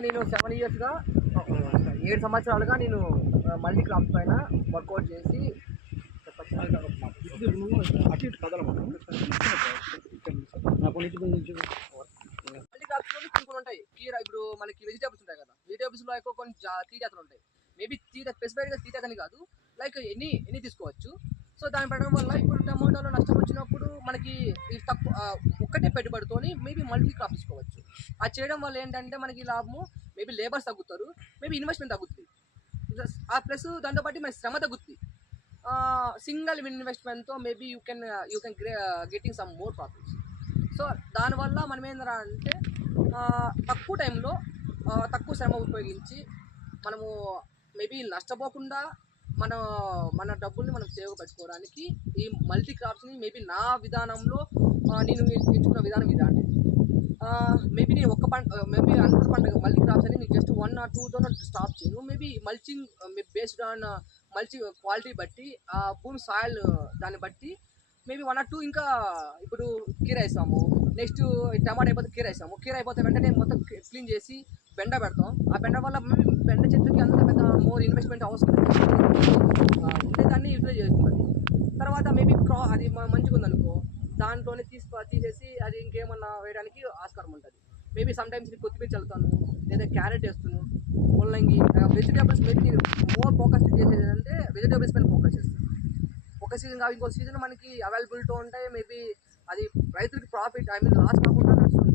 నేను సెవెన్ ఇయర్స్గా ఏడు సంవత్సరాలుగా నేను మల్టీ క్రాప్స్ పైన వర్కౌట్ చేసి అటు ఇటు మల్టీ క్రాప్స్లో కొన్ని కొన్ని ఉంటాయి. కీర ఇప్పుడు మనకి వెజిటేబుల్స్ ఉంటాయి కదా. వెజిటేబుల్స్లో ఎక్కువ కొన్ని జా- టీ జాతులు ఉంటాయి. మేబీ టీ స్పెసిఫైడ్గా టీ జాతని కాదు. లైక్ ఎన్ని ఎన్ని తీసుకోవచ్చు? సో దాని పెట్టడం వల్ల ఇప్పుడు టమోటాలో నష్టం వచ్చినప్పుడు మనకి ఈ తక్కువ ఒక్కటే పెట్టుబడితోని మేబీ మల్టీ క్రాప్ తీసుకోవచ్చు. అది చేయడం వల్ల ఏంటంటే మనకి లాభము మేబీ లేబర్స్ తగ్గుతారు మేబీ ఇన్వెస్ట్మెంట్ తగ్గుతుంది. ఆ ప్లస్ దాంతో పాటు మన శ్రమ తగ్గుతుంది. Single ఇన్వెస్ట్మెంట్తో maybe you can you can getting some more profits. So దానివల్ల మనం ఏంటంటే అంటే తక్కువ టైంలో తక్కువ శ్రమ ఉపయోగించి మనము మేబీ నష్టపోకుండా మన మన డబ్బుల్ని మనం సేవ్ పెట్టుకోవడానికి ఈ మల్టీ క్రాప్స్ని మేబీ నా విధానంలో నేను ఎంచుకున్న విధానం ఇదండి మేబీ నేను ఒక్క పంట మేబీ అందరు పండుగ మల్టీ క్రాప్స్ అని నేను జస్ట్ వన్ ఆర్ టూతో స్టాప్ చేయను. Maybe mulching based on mulching quality బట్టి ఆ భూమి సాయిల్ దాన్ని బట్టి మేబీ వన్ ఆర్ టూ ఇంకా ఇప్పుడు కీర వేసాము నెక్స్ట్ టమాటా అయిపోతే కీర వేసాము కీర అయిపోతే వెంటనే మొత్తం క్లీన్ చేసి బెండ పెడతాం. ఆ బెండ వల్ల బెండ చెట్టుకి అంత పెద్ద మోర్ ఇన్వెస్ట్మెంట్ అవసరం లేదు. ఆ, ఉండేదాన్ని యూటిలైజ్ చేసుకుంటుంది తర్వాత మేబీ క్రా అది మ- మంచిగా ఉందనుకో దాంట్లోనే తీసి తీసేసి అది ఇంకేమన్నా వేయడానికి ఆస్కారం ఉంటుంది. మేబీ సమ్ టైమ్స్ నేను కొత్తిమీర చల్లుతాను లేదా క్యారెట్ వేస్తాను ముల్లంగి వెజిటేబుల్స్ పెట్టి నేను మోర్ ఫోకస్ చేసేది అంటే వెజిటేబుల్స్ పైన ఫోకస్ చేస్తాను. ఒక సీజన్ కాదు ఇంకో సీజన్ మనకి అవైలబిలిటీ ఉంటాయి మేబీ అది రైతులకి ప్రాఫిట్ ఐ మీన్ లాస్ కాకుండా నడుస్తుంది.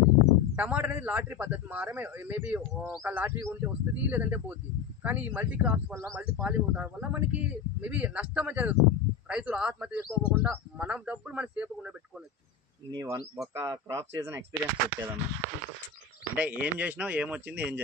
టమాటా అనేది లాటరీ పద్ధతి మారమే మేబీ ఒక లాటరీ ఉంటే వస్తుంది లేదంటే పోతుంది కానీ ఈ మల్టీ క్రాప్స్ వల్ల మల్టీ పాలి వల్ల మనకి మేబీ నష్టమే జరుగుతుంది రైతులు ఆత్మహత్య చేసుకోకుండా మనం డబ్బులు మనం సేపుకుండా పెట్టుకోవచ్చు. నీ వన్ ఒక క్రాప్ సీజన్ ఎక్స్పీరియన్స్ చెప్పేదన్న అంటే ఏం చేసినావు ఏమొచ్చింది ఏం జరిగింది